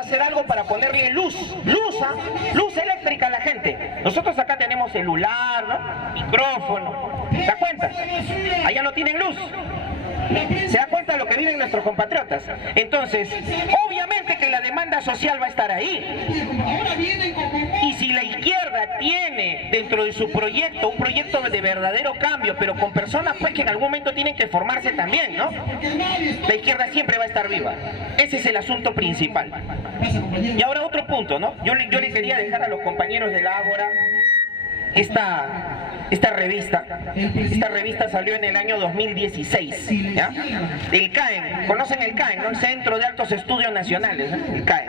a hacer algo para ponerle luz eléctrica a la gente. Nosotros acá tenemos celular, ¿no? Micrófono. ¿Se da cuenta? Allá no tienen luz. ¿Se da cuenta de lo que viven nuestros compatriotas? Entonces, obviamente que la demanda social va a estar ahí. Y si la izquierda tiene dentro de su proyecto un proyecto de verdadero cambio, pero con personas pues que en algún momento tienen que formarse también, ¿no? La izquierda siempre va a estar viva. Ese es el asunto principal. Y ahora otro punto, ¿no? Yo le quería dejar a los compañeros de la Ágora esta revista. Esta revista salió en el año 2016, ¿ya? El CAEN, ¿conocen el CAEN, no? El Centro de Altos Estudios Nacionales, ¿no? El CAEN.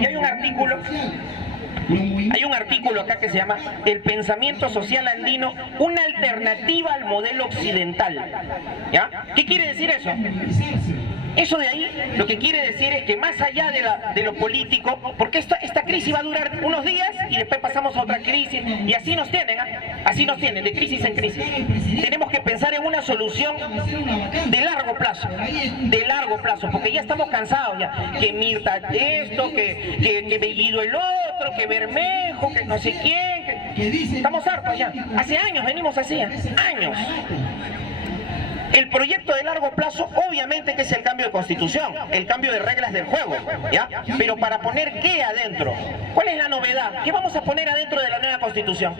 Y hay un artículo acá que se llama El pensamiento social andino, una alternativa al modelo occidental, ¿ya? ¿Qué quiere decir eso? Eso de ahí lo que quiere decir es que más allá de lo político, porque esta crisis va a durar unos días y después pasamos a otra crisis y así nos tienen, así nos tienen, de crisis en crisis. Tenemos que pensar en una solución de largo plazo, porque ya estamos cansados ya, que Mirta esto, que Bellido el otro, que Bermejo, que no sé quién, estamos hartos ya. Hace años venimos así, años. El proyecto de largo plazo, obviamente que es el cambio de constitución, el cambio de reglas del juego, ¿ya? Pero para poner ¿qué adentro? ¿Cuál es la novedad? ¿Qué vamos a poner adentro de la nueva constitución?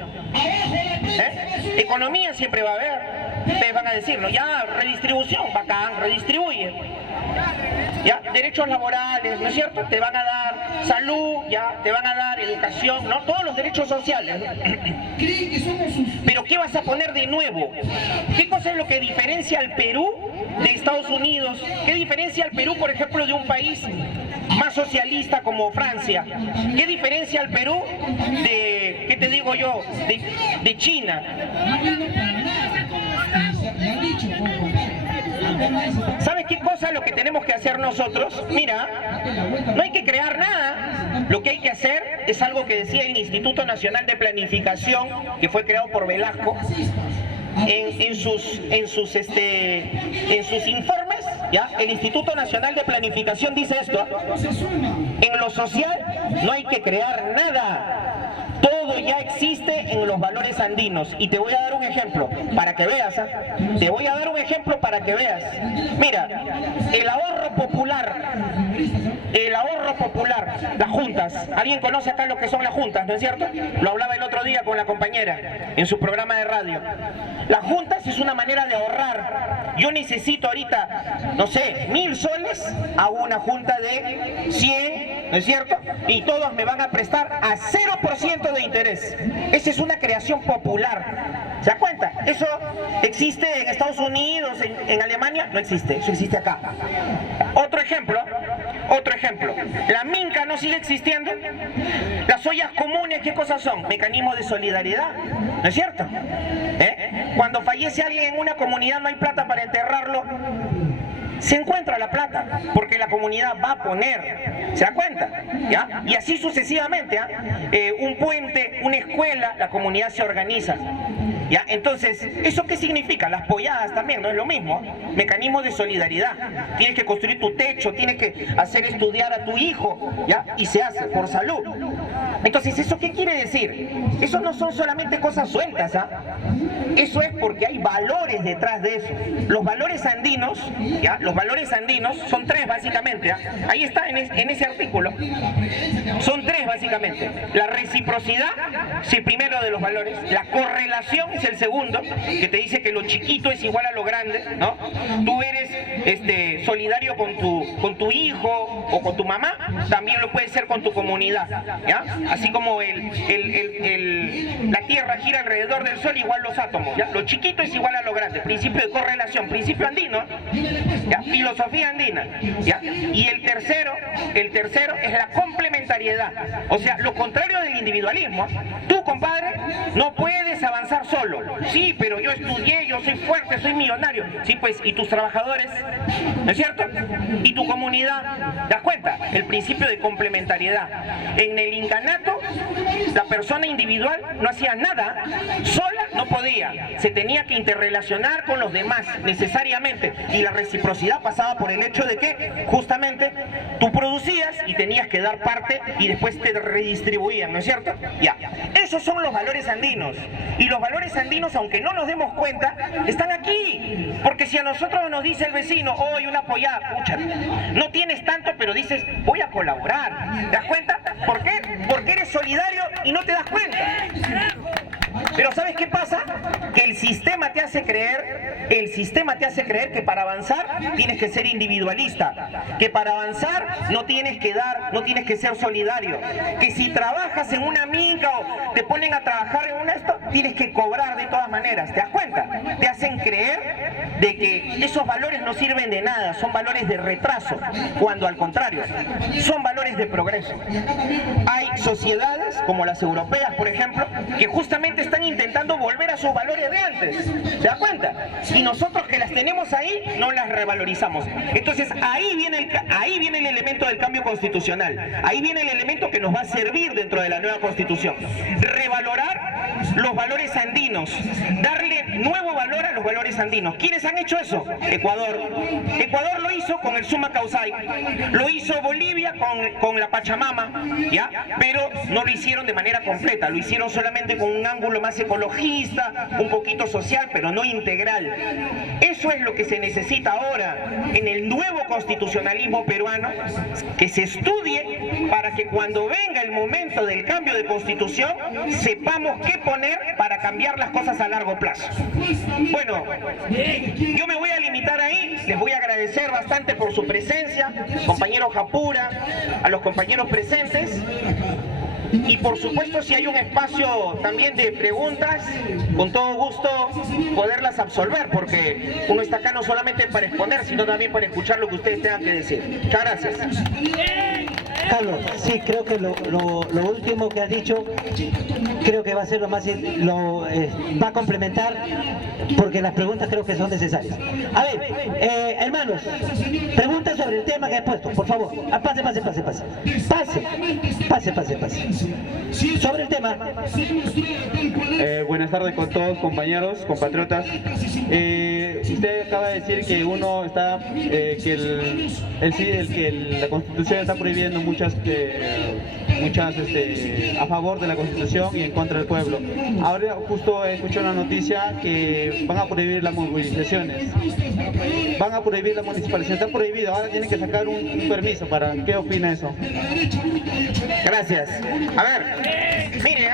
Economía siempre va a haber. Ustedes van a decir, ¿no? Ya, redistribución, bacán, redistribuye. ¿Ya? Derechos laborales, ¿no es cierto? Te van a dar salud, ya, te van a dar educación, ¿no? Todos los derechos sociales, ¿no? Pero ¿qué vas a poner de nuevo? ¿Qué cosa es lo que diferencia al Perú de Estados Unidos? ¿Qué diferencia al Perú, por ejemplo, de un país más socialista como Francia? ¿Qué diferencia al Perú de, qué te digo yo, de China? ¿Sabes qué cosa es lo que tenemos que hacer nosotros? Mira, no hay que crear nada. Lo que hay que hacer es algo que decía el Instituto Nacional de Planificación, que fue creado por Velasco, en sus informes, ¿ya? El Instituto Nacional de Planificación dice esto: en lo social no hay que crear nada. Todo ya existe en los valores andinos. Y te voy a dar un ejemplo para que veas, ¿eh? Te voy a dar un ejemplo para que veas. Mira, el ahorro popular, las juntas. ¿Alguien conoce acá lo que son las juntas, no es cierto? Lo hablaba el otro día con la compañera en su programa de radio. Las juntas es una manera de ahorrar. Yo necesito ahorita, no sé, 1000 soles, hago una junta de 100, ¿no es cierto? Y todos me van a prestar a 0% de interés. Esa es una creación popular. ¿Se da cuenta? Eso existe en Estados Unidos, en Alemania, no existe. Eso existe acá. Otro ejemplo. La minca no sigue existiendo. Las ollas comunes, ¿qué cosas son? Mecanismos de solidaridad, ¿no es cierto? Cuando fallece alguien en una comunidad no hay plata para enterrarlo. Se encuentra la plata, porque la comunidad va a poner, ¿se da cuenta? ¿Ya? Y así sucesivamente, un puente, una escuela, la comunidad se organiza. ¿Ya? Entonces, ¿eso qué significa? Las polladas también, no es lo mismo. Mecanismos de solidaridad. Tienes que construir tu techo, tienes que hacer estudiar a tu hijo, ¿ya? Y se hace por salud. Entonces, ¿eso qué quiere decir? Eso no son solamente cosas sueltas, Eso es porque hay valores detrás de eso. Los valores andinos, ¿ya? Los valores andinos son 3 básicamente, Ahí está en ese artículo. Son 3 básicamente. La reciprocidad es el primero de los valores. La correlación es el segundo, que te dice que lo chiquito es igual a lo grande, ¿no? Tú eres solidario con tu hijo o con tu mamá, también lo puedes ser con tu comunidad, ¿ya? Así como la Tierra gira alrededor del Sol, igual los átomos, ¿ya? Lo chiquito es igual a lo grande. Principio de correlación, principio andino, ¿ya? Filosofía andina, ¿ya? Y el tercero es la complementariedad, o sea, lo contrario del individualismo. Tú, compadre, no puedes avanzar solo. Sí, pero yo estudié, yo soy fuerte, soy millonario. Sí, pues, ¿y tus trabajadores? ¿No es cierto? ¿Y tu comunidad? ¿Te das cuenta? El principio de complementariedad. En el incanato, la persona individual no hacía nada, sola no podía. Se tenía que interrelacionar con los demás, necesariamente. Y la reciprocidad pasaba por el hecho de que, justamente, tú producías y tenías que dar parte y después te redistribuían, ¿no es cierto? Ya. Esos son los valores andinos. Y los valores andinos, aunque no nos demos cuenta, están aquí. Porque si a nosotros nos dice el vecino, hoy una apoyada, pucha, no tienes tanto, pero dices, voy a colaborar. ¿Te das cuenta? ¿Por qué? Porque eres solidario y no te das cuenta. Pero ¿sabes qué pasa? Que el sistema te hace creer que para avanzar tienes que ser individualista, que para avanzar no tienes que dar, no tienes que ser solidario, que si trabajas en una minca o te ponen a trabajar en un esto, tienes que cobrar de todas maneras. ¿Te das cuenta? Te hacen creer de que esos valores no sirven de nada, son valores de retraso, cuando al contrario, son valores de progreso. Hay sociedades, como las europeas, por ejemplo, que justamente están intentando volver a sus valores de antes. ¿Se da cuenta? Y nosotros que las tenemos ahí, no las revalorizamos. Entonces, ahí viene el elemento del cambio constitucional. Ahí viene el elemento que nos va a servir dentro de la nueva Constitución. Revalorar los valores andinos, darle nuevo valor a los valores andinos. ¿Quiénes han hecho eso? Ecuador. Ecuador lo hizo con el Suma Causay, lo hizo Bolivia con la Pachamama, ¿ya? Pero no lo hicieron de manera completa, lo hicieron solamente con un ángulo más ecologista, un poquito social, pero no integral. Eso es lo que se necesita ahora en el nuevo constitucionalismo peruano, que se estudie para que cuando venga el momento del cambio de constitución sepamos qué poner para cambiar las cosas a largo plazo. Bueno, yo me voy a limitar ahí, les voy a agradecer bastante por su presencia, compañero Japura, a los compañeros presentes. Y por supuesto, si hay un espacio también de preguntas, con todo gusto poderlas absolver, porque uno está acá no solamente para exponer, sino también para escuchar lo que ustedes tengan que decir. Muchas gracias. Carlos, sí, creo que lo último que has dicho, creo que va a ser lo más, va a complementar, porque las preguntas creo que son necesarias. A ver, hermanos, preguntas sobre el tema que he puesto, por favor. Pase. Sobre el tema. Buenas tardes con todos, compañeros, compatriotas. Usted acaba de decir que uno está, la Constitución está prohibiendo muchas a favor de la Constitución y en contra del pueblo. Ahora justo escuché una noticia que van a prohibir las movilizaciones, van a prohibir la municipalización, está prohibido, ahora tienen que sacar un permiso para. ¿Qué opina eso? Gracias. A ver, mire,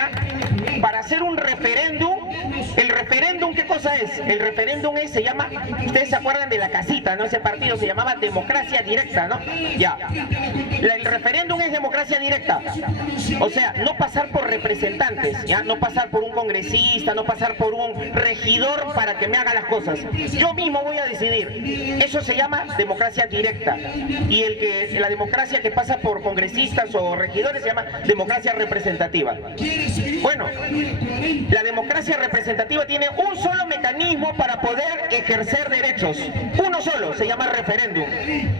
para hacer un referéndum, el referéndum, ¿qué cosa es? El referéndum se llama, ustedes se acuerdan de la casita, ¿no? Ese partido se llamaba democracia directa, ¿no? Ya. El referéndum es democracia directa. O sea, no pasar por representantes, ¿ya? No pasar por un congresista, no pasar por un regidor para que me haga las cosas. Yo mismo voy a decidir. Eso se llama democracia directa. Y la democracia que pasa por congresistas o regidores se llama democracia representativa. Bueno, la democracia representativa tiene un solo mecanismo para poder ejercer derechos. Uno solo, se llama referéndum.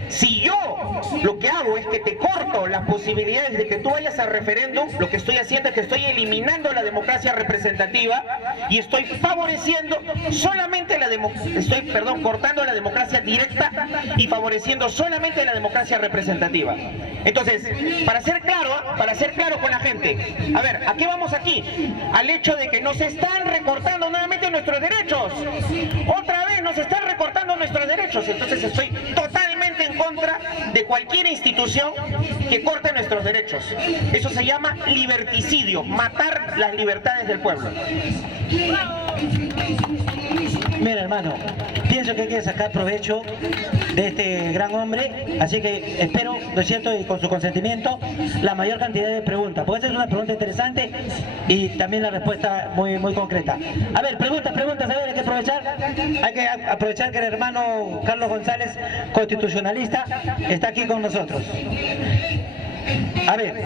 Si yo lo que hago es que te corto las posibilidades de que tú vayas al referéndum, lo que estoy haciendo es que estoy eliminando la democracia representativa y estoy favoreciendo solamente cortando la democracia directa y favoreciendo solamente la democracia representativa. Entonces, para ser claro con la gente, a ver, ¿a qué vamos aquí? Al hecho de que nos están recortando nuevamente nuestros derechos. Otra vez nos están recortando nuestros derechos. Entonces estoy totalmente en contra de cualquier institución que corte nuestros derechos. Eso se llama liberticidio, matar las libertades del pueblo. Mira, hermano, pienso que hay que sacar provecho de este gran hombre, así que espero, ¿no es cierto?, y con su consentimiento, la mayor cantidad de preguntas, porque esa es una pregunta interesante y también la respuesta muy concreta. A ver, preguntas, a ver, hay que aprovechar que el hermano Carlos González, constitucionalista, está aquí con nosotros. A ver,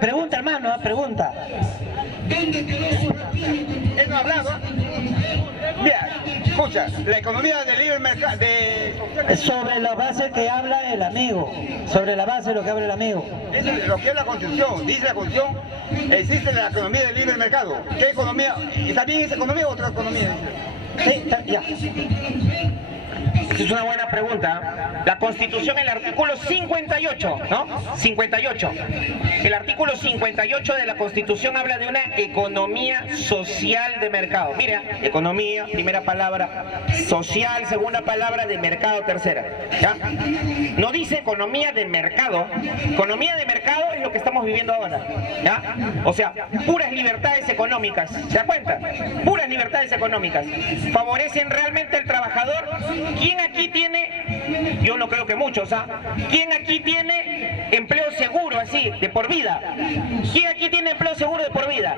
pregunta, hermano, pregunta. Él no ha hablado. Mira, escucha, la economía del libre mercado, Sobre la base que habla el amigo. Sobre la base de lo que habla el amigo. eso es lo que es la Constitución. Dice la Constitución, existe la economía del libre mercado. ¿Qué economía? ¿Está bien esa economía o otra economía? Sí, ya. Esa es una buena pregunta. La Constitución, el artículo 58, ¿no? 58. El artículo 58 de la Constitución habla de una economía social de mercado. Mira, economía, primera palabra, social, segunda palabra, de mercado, tercera. ¿Ya? No dice economía de mercado. Economía de mercado es lo que estamos viviendo ahora. ¿Ya? O sea, puras libertades económicas. ¿Se da cuenta? Puras libertades económicas. Favorecen realmente al trabajador. ¿Quién aquí tiene, yo no creo que muchos, ¿quién aquí tiene empleo seguro así, de por vida? ¿Quién aquí tiene empleo seguro de por vida?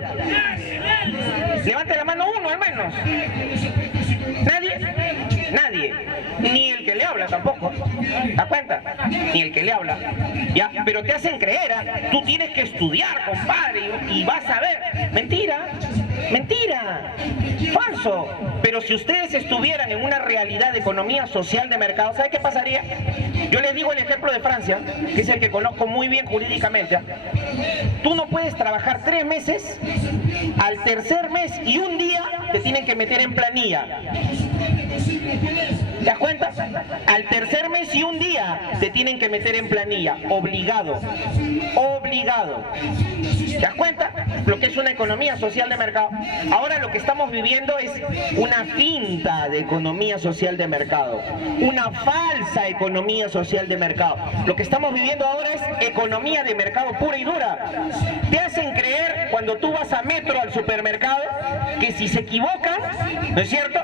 Levante la mano uno al menos. ¿Nadie? Nadie. Ni el que le habla tampoco. ¿Te das cuenta? Ni el que le habla. ¿Ya? Pero te hacen creer, tú tienes que estudiar, compadre, y vas a ver. Mentira. Mentira. Falso. Pero si ustedes estuvieran en una realidad de economía social de mercado, ¿sabe qué pasaría? Yo les digo el ejemplo de Francia, que es el que conozco muy bien jurídicamente. Tú no puedes trabajar 3 meses, al tercer mes y un día te tienen que meter en planilla. ¿Te das cuenta? Al tercer mes y un día te tienen que meter en planilla. Obligado. Obligado. ¿Te das cuenta? Lo que es una economía social de mercado. Ahora lo que estamos viviendo es una finta de economía social de mercado. Una falsa economía social de mercado. Lo que estamos viviendo ahora es economía de mercado pura y dura. Te hacen creer cuando tú vas a Metro, al supermercado, que si se equivocan, ¿no es cierto?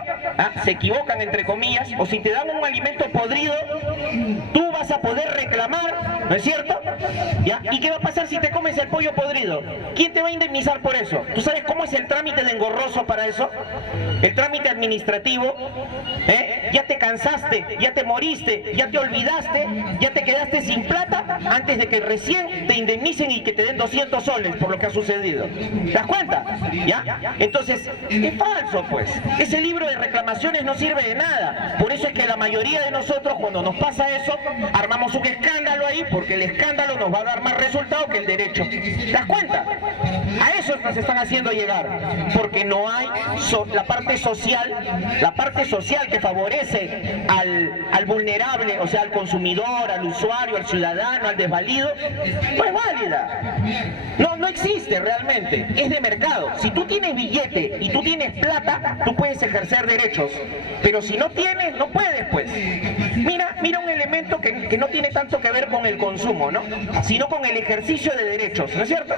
Se equivocan entre comillas, o si te dan un alimento podrido, tú vas a poder reclamar, ¿no es cierto? ¿Ya? ¿Y qué va a pasar si te comes el pollo podrido? ¿Quién te va a indemnizar por eso? ¿Tú sabes cómo es el trámite de engorroso para eso? El trámite administrativo, ya te cansaste, ya te moriste, ya te olvidaste, ya te quedaste sin plata antes de que recién te indemnicen y que te den 200 soles por lo que ha sucedido. ¿Te das cuenta? ¿Ya? Entonces, es falso, pues. Ese libro de reclamaciones no sirve de nada. Por eso es que la mayoría de nosotros, cuando nos pasa eso, armamos un escándalo ahí, porque el escándalo nos va a dar más resultado que el derecho. ¿Te das cuenta? A eso nos están haciendo llegar, porque no hay la parte social que favorece al vulnerable, o sea, al consumidor, al usuario, al ciudadano, al desvalido, no es válida. No existe realmente, es de mercado. Si tú tienes billete y tú tienes plata, tú puedes ejercer derechos, pero si no tienes, no puedes, pues. Mira un elemento que no tiene tanto que ver con el consumo, ¿no? Sino con el ejercicio de derechos, ¿no es cierto?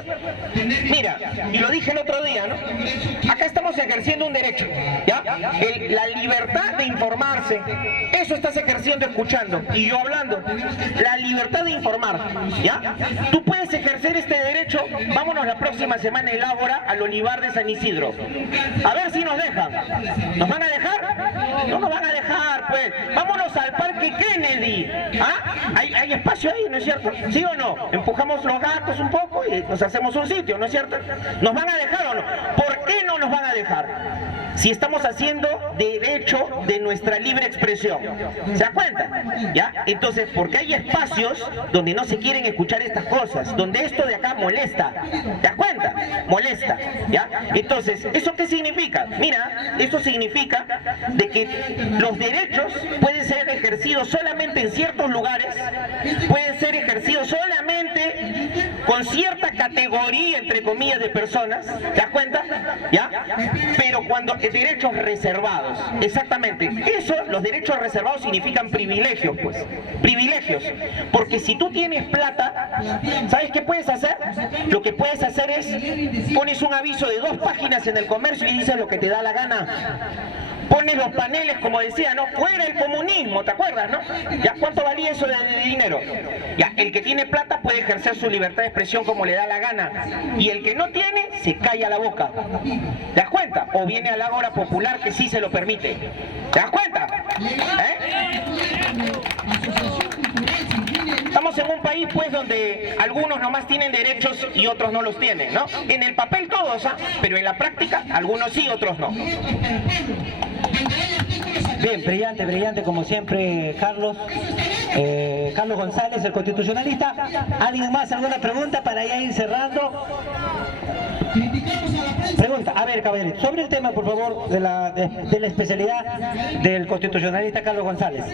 Mira, y lo dije el otro día, ¿no? Acá estamos ejerciendo un derecho, ¿ya? La libertad de informarse, eso estás ejerciendo escuchando, y yo hablando. La libertad de informar, ¿ya? Tú puedes ejercer este derecho, vámonos la próxima semana el Ágora al Olivar de San Isidro. A ver si nos dejan. ¿Nos van a dejar? No nos van a dejar, pues. Vámonos al Parque Kennedy. Hay espacio ahí, ¿no es cierto? ¿Sí o no? Empujamos los gatos un poco y nos hacemos un sitio, ¿no es cierto? ¿Nos van a dejar o no? ¿Por qué no nos van a dejar? Si estamos haciendo derecho de nuestra libre expresión. ¿Se da cuenta? ¿Ya? Entonces, porque hay espacios donde no se quieren escuchar estas cosas, donde esto de acá molesta. ¿Te das cuenta? Molesta. ¿Ya? Entonces, ¿eso qué significa? Mira, eso significa de que los derechos pueden ser ejercidos solamente en ciertos lugares, pueden ser ejercidos solamente con cierta categoría, entre comillas, de personas. ¿Te das cuenta? ¿Ya? Pero cuando derechos reservados, exactamente, eso, los derechos reservados significan privilegios, pues, privilegios, porque si tú tienes plata, ¿sabes qué puedes hacer? Lo que puedes hacer es, pones un aviso de 2 páginas en el comercio y dices lo que te da la gana. Pones los paneles, como decía, ¿no? Fuera el comunismo, ¿te acuerdas, no? ¿Ya? ¿Cuánto valía eso de dinero? Ya, el que tiene plata puede ejercer su libertad de expresión como le da la gana. Y el que no tiene, se calla la boca. ¿Te das cuenta? O viene al Ágora Popular que sí se lo permite. ¿Te das cuenta? Estamos en un país pues donde algunos nomás tienen derechos y otros no los tienen, ¿no? En el papel todos, ¿ah? Pero en la práctica algunos sí, otros no. Bien, brillante, brillante como siempre, Carlos. Carlos González, el constitucionalista. ¿Alguien más? ¿Alguna pregunta para ya ir cerrando? Pregunta, a ver, caballero, sobre el tema, por favor, de la especialidad del constitucionalista Carlos González.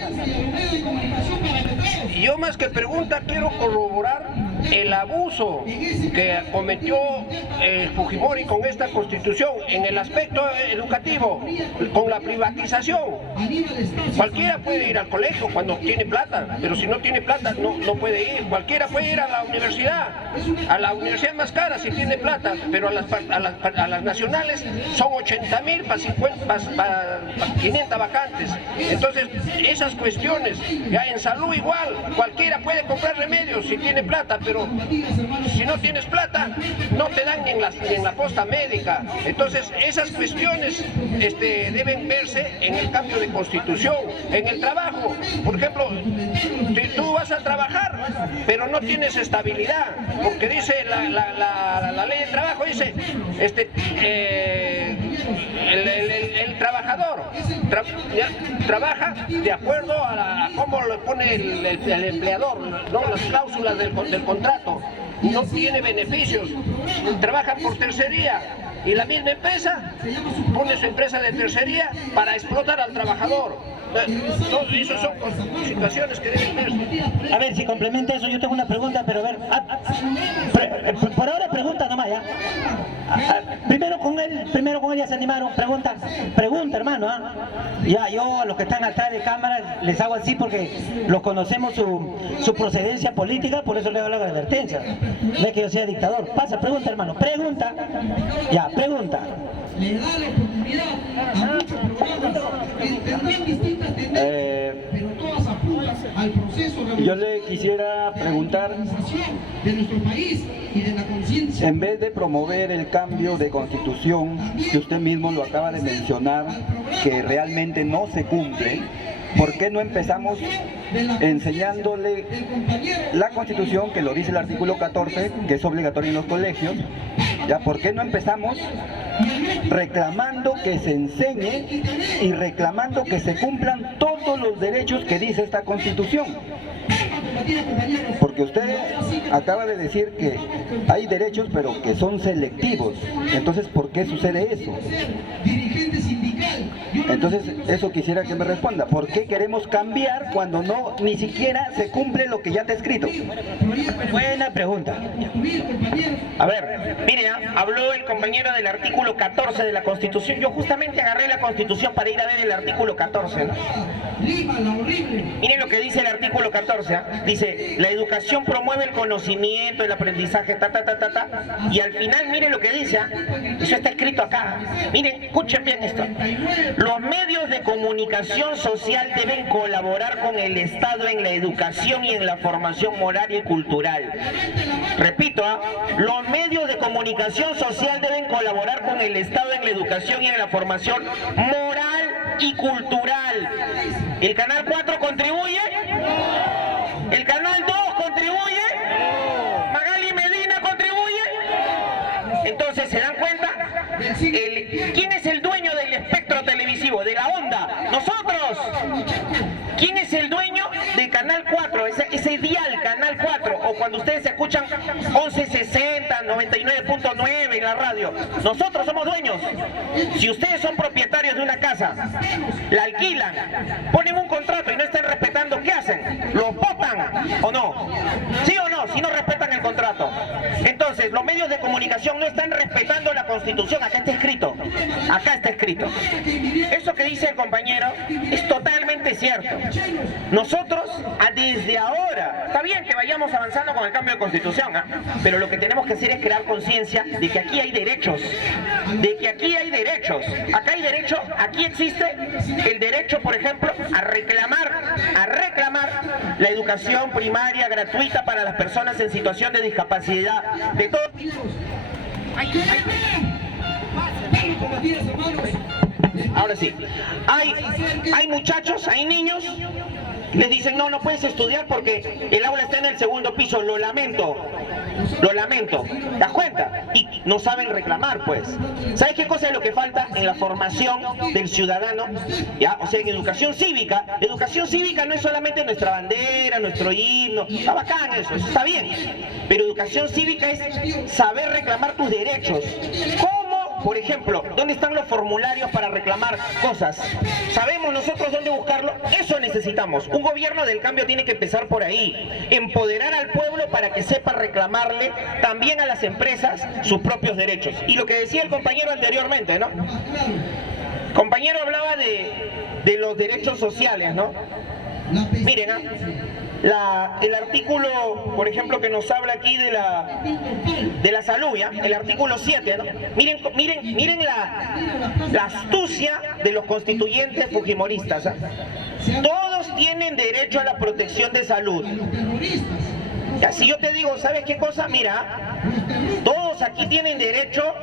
Yo más que pregunta quiero corroborar el abuso que cometió Fujimori con esta constitución en el aspecto educativo, con la privatización. Cualquiera puede ir al colegio cuando tiene plata, pero si no tiene plata no puede ir. Cualquiera puede ir a la universidad más cara si tiene plata, pero a las nacionales son 80.000 para 500 vacantes. Entonces, esas cuestiones, ya en salud igual, cualquiera puede comprar remedios si tiene plata, pero si no tienes plata, no te dan ni en la posta médica. Entonces, esas cuestiones deben verse en el cambio de constitución. En el trabajo, por ejemplo, tú vas a trabajar, pero no tienes estabilidad, porque dice la ley de trabajo, dice, el trabajador trabaja de acuerdo a cómo lo pone el empleador, ¿no? Las cláusulas del contrato, no tiene beneficios, trabaja por tercería y la misma empresa pone su empresa de tercería para explotar al trabajador. Esas son situaciones que deben verse. A ver, si complementa eso, yo tengo una pregunta, pero a ver, por ahora pregunta nomás, ¿ya? Primero con él ya se animaron, pregunta hermano, ¿ah? Ya, yo a los que están atrás de cámara les hago así porque los conocemos su procedencia política, por eso le hago la advertencia. No es que yo sea dictador. Pasa, pregunta hermano, pregunta. Ya, pregunta. Le da la oportunidad a muchos programas que tendrán distintas tendencias, pero todas apuntan al proceso de yo le quisiera preguntar, de nuestro país y de la conciencia. en vez de promover el cambio de constitución, que usted mismo lo acaba de mencionar, que realmente no se cumple, ¿por qué no empezamos enseñándole la Constitución, que lo dice el artículo 14, que es obligatorio en los colegios? ¿Ya? ¿Por qué no empezamos reclamando que se enseñe y reclamando que se cumplan todos los derechos que dice esta Constitución? Porque usted acaba de decir que hay derechos pero que son selectivos. Entonces, ¿por qué sucede eso? Entonces, eso quisiera que me responda. ¿Por qué queremos cambiar cuando ni siquiera se cumple lo que ya está escrito? Buena pregunta. A ver, mire, habló el compañero del artículo 14 de la Constitución. Yo justamente agarré la Constitución para ir a ver el artículo 14, ¿no? Miren lo que dice el artículo 14, ¿eh? Dice, la educación promueve el conocimiento, el aprendizaje, y al final miren lo que dice, ¿eh? Eso está escrito acá. Miren, escuchen bien esto. Los medios de comunicación social deben colaborar con el Estado en la educación y en la formación moral y cultural. Repito, los medios de comunicación social deben colaborar con el Estado en la educación y en la formación moral y cultural. ¿El Canal 4 contribuye? ¿El Canal 2 contribuye? ¿Magali Medina contribuye? Entonces, ¿se dan cuenta? ¿Quién es el dueño del espectro televisivo, de la onda? ¡Nosotros! ¿Quién es el dueño del Canal 4? Ese dial, Canal 4, o cuando ustedes escuchan 1160, 99.9 en la radio. Nosotros somos dueños. Si ustedes son propietarios de una casa, la alquilan, ponen un contrato y no están respetando, ¿qué hacen? ¿Los botan o no? ¿Sí o no? Si no respetan el contrato. Entonces, los medios de comunicación no están respetando la Constitución. Acá está escrito. Acá está escrito. Eso que dice el compañero es totalmente cierto. Nosotros, desde ahora, está bien que vayamos avanzando con el cambio de Constitución, pero lo que tenemos que hacer es crear conciencia de que aquí hay derechos. De que aquí hay derechos. Acá hay derechos, aquí existe el derecho, por ejemplo, a reclamar la educación primaria gratuita para las personas en situación de discapacidad. De todo. Ahora sí, hay muchachos, hay niños Les dicen, no, no puedes estudiar porque el aula está en el segundo piso. Lo lamento. Lo lamento. ¿Te das cuenta? Y no saben reclamar, pues. ¿Sabes qué cosa es lo que falta en la formación del ciudadano? ¿Ya? O sea, en educación cívica. Educación cívica no es solamente nuestra bandera, nuestro himno. Está bacán eso está bien. Pero educación cívica es saber reclamar tus derechos. ¿Cómo? Por ejemplo, ¿dónde están los formularios para reclamar cosas? ¿Sabemos nosotros dónde buscarlo? Eso necesitamos. Un gobierno del cambio tiene que empezar por ahí. Empoderar al pueblo para que sepa reclamarle también a las empresas sus propios derechos. Y lo que decía el compañero anteriormente, ¿no? El compañero hablaba de los derechos sociales, ¿no? Miren, el artículo, por ejemplo, que nos habla aquí de la salud, ¿ya? El artículo 7, ¿no? Miren la astucia de los constituyentes fujimoristas, ¿eh? Todos tienen derecho a la protección de salud. Ya, si yo te digo, ¿sabes qué cosa? Mira, todos aquí tienen derecho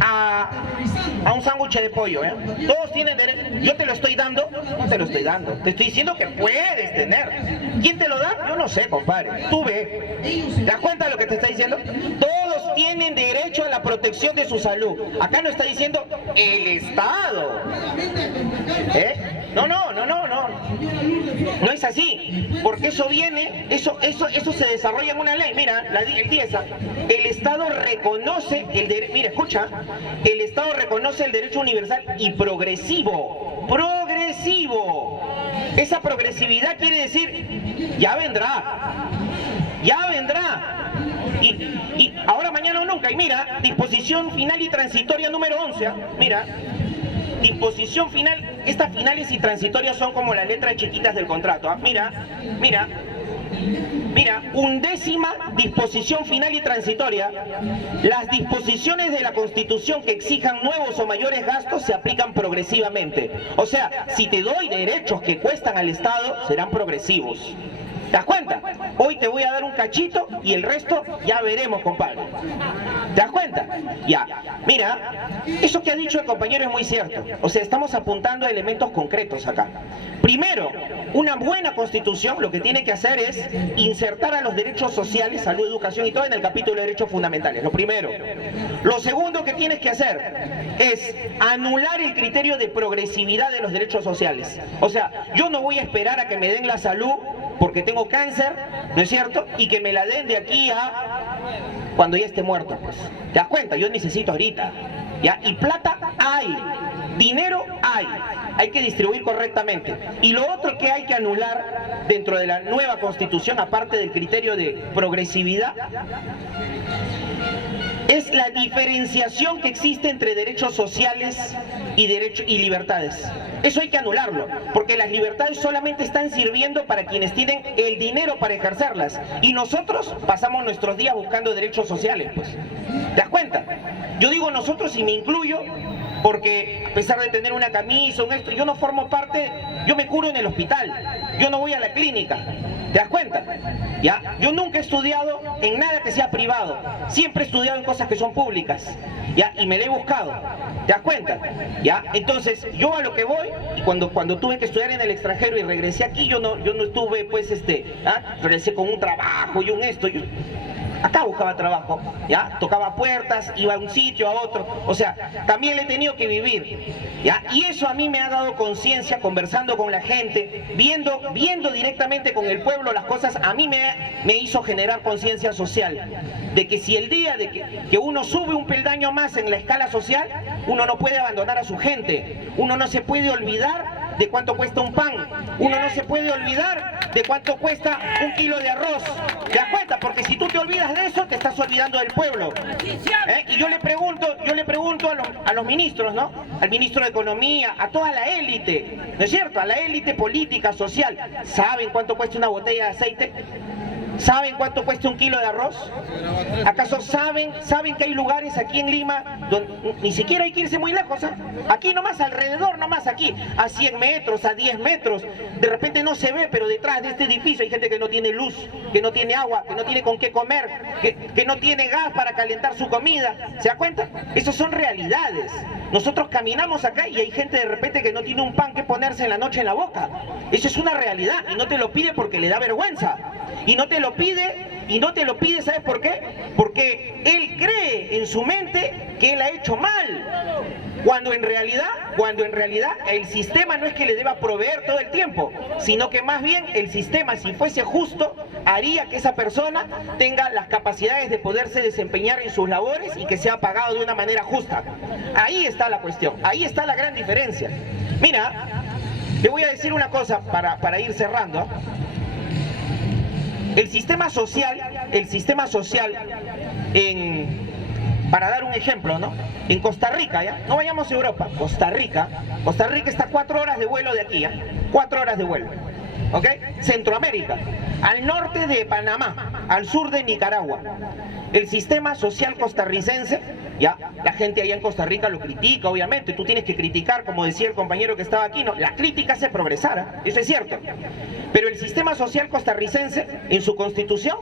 a un sándwich de pollo, ¿eh? Todos tienen derecho. Yo te lo estoy dando, no te lo estoy dando. Te estoy diciendo que puedes tener. ¿Quién te lo da? Yo no sé, compadre. Tú ve. ¿Te das cuenta de lo que te está diciendo? Todos tienen derecho a la protección de su salud. Acá no está diciendo el Estado. No. No es así. Porque eso viene, eso se desarrolla en una ley. Mira, el 10. El Estado reconoce el derecho. Mira, escucha. El Estado reconoce el derecho universal y progresivo. Progresivo. Esa progresividad quiere decir, ya vendrá. Ya vendrá. Y ahora, mañana o nunca. Y mira, disposición final y transitoria número 11. Mira. Disposición final, estas finales y transitorias son como las letras chiquitas del contrato. Mira, 11ª disposición final y transitoria. Las disposiciones de la Constitución que exijan nuevos o mayores gastos se aplican progresivamente. O sea, si te doy derechos que cuestan al Estado, serán progresivos. ¿Te das cuenta? Hoy te voy a dar un cachito y el resto ya veremos, compadre. ¿Te das cuenta? Ya. Mira, eso que ha dicho el compañero es muy cierto. O sea, estamos apuntando a elementos concretos acá. Primero, una buena constitución lo que tiene que hacer es insertar a los derechos sociales, salud, educación y todo en el capítulo de derechos fundamentales. Lo primero. Lo segundo que tienes que hacer es anular el criterio de progresividad de los derechos sociales. O sea, yo no voy a esperar a que me den la salud porque tengo cáncer, ¿no es cierto? Y que me la den de aquí a cuando ya esté muerto, pues. ¿Te das cuenta? Yo necesito ahorita, ¿ya? Y plata hay, dinero hay que distribuir correctamente. Y lo otro que hay que anular dentro de la nueva Constitución, aparte del criterio de progresividad, es la diferenciación que existe entre derechos sociales y libertades. Eso hay que anularlo, porque las libertades solamente están sirviendo para quienes tienen el dinero para ejercerlas. Y nosotros pasamos nuestros días buscando derechos sociales, pues. ¿Te das cuenta? Yo digo nosotros y me incluyo, porque a pesar de tener una camisa, yo no formo parte, yo me curo en el hospital, yo no voy a la clínica. ¿Te das cuenta? ¿Ya? Yo nunca he estudiado en nada que sea privado. Siempre he estudiado en cosas que son públicas. ¿Ya? Y me la he buscado. ¿Te das cuenta? ¿Ya? Entonces, yo a lo que voy, y cuando tuve que estudiar en el extranjero y regresé aquí, yo no estuve, pues, regresé con un trabajo y un esto. Acá buscaba trabajo, ¿ya? Tocaba puertas, iba a un sitio, a otro. O sea, también le he tenido que vivir, ¿ya? Y eso a mí me ha dado conciencia, conversando con la gente, viendo directamente con el pueblo las cosas, a mí me hizo generar conciencia social. De que si el día de que uno sube un peldaño más en la escala social, uno no puede abandonar a su gente. Uno no se puede olvidar de cuánto cuesta un pan. Uno no se puede olvidar de cuánto cuesta un kilo de arroz. ¿Te das cuenta? Porque si tú te olvidas de eso, te estás olvidando del pueblo. Y yo le pregunto a los ministros, ¿no? Al ministro de Economía, a toda la élite, ¿no es cierto? A la élite política, social. ¿Saben cuánto cuesta una botella de aceite? ¿Saben cuánto cuesta un kilo de arroz? ¿Acaso saben que hay lugares aquí en Lima donde ni siquiera hay que irse muy lejos? Aquí nomás, alrededor nomás, aquí, a 100 metros, a 10 metros, de repente no se ve, pero detrás de este edificio hay gente que no tiene luz, que no tiene agua, que no tiene con qué comer, que no tiene gas para calentar su comida. ¿Se da cuenta? Esas son realidades. Nosotros caminamos acá y hay gente de repente que no tiene un pan que ponerse en la noche en la boca. Eso es una realidad y no te lo pide porque le da vergüenza. Y no te lo pide, ¿sabes por qué? Porque él cree en su mente que él ha hecho mal. Cuando en realidad el sistema no es que le deba proveer todo el tiempo, sino que más bien el sistema, si fuese justo, haría que esa persona tenga las capacidades de poderse desempeñar en sus labores y que sea pagado de una manera justa. Ahí está la cuestión, ahí está la gran diferencia. Mira, te voy a decir una cosa para ir cerrando. El sistema social para dar un ejemplo, ¿no? En Costa Rica, ¿ya? No vayamos a Europa, Costa Rica está 4 horas de vuelo de aquí, ¿ya? 4 horas de vuelo, ¿ok? Centroamérica, al norte de Panamá, al sur de Nicaragua. El sistema social costarricense, ya, la gente allá en Costa Rica lo critica, obviamente, tú tienes que criticar, como decía el compañero que estaba aquí, no, la crítica hace progresar, eso es cierto. Pero el sistema social costarricense, en su constitución,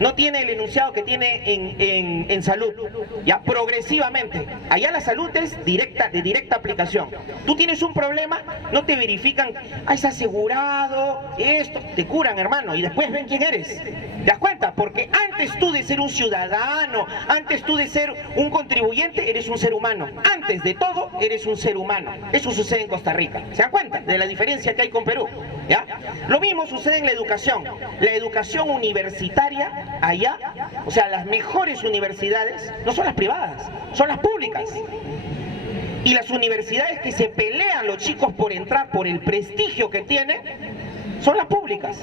no tiene el enunciado que tiene en salud, ya, progresivamente. Allá la salud es de directa aplicación. Tú tienes un problema, no te verifican, es asegurado, esto, te curan, hermano, y después ven quién eres. ¿Te das cuenta? Porque antes tú de ser un ciudadano, antes tú de ser un contribuyente, eres un ser humano. Antes de todo, eres un ser humano. Eso sucede en Costa Rica. ¿Se dan cuenta de la diferencia que hay con Perú? ¿Ya? Lo mismo sucede en la educación. La educación universitaria allá, o sea, las mejores universidades, no son las privadas, son las públicas. Y las universidades que se pelean los chicos por entrar, por el prestigio que tienen, son las públicas.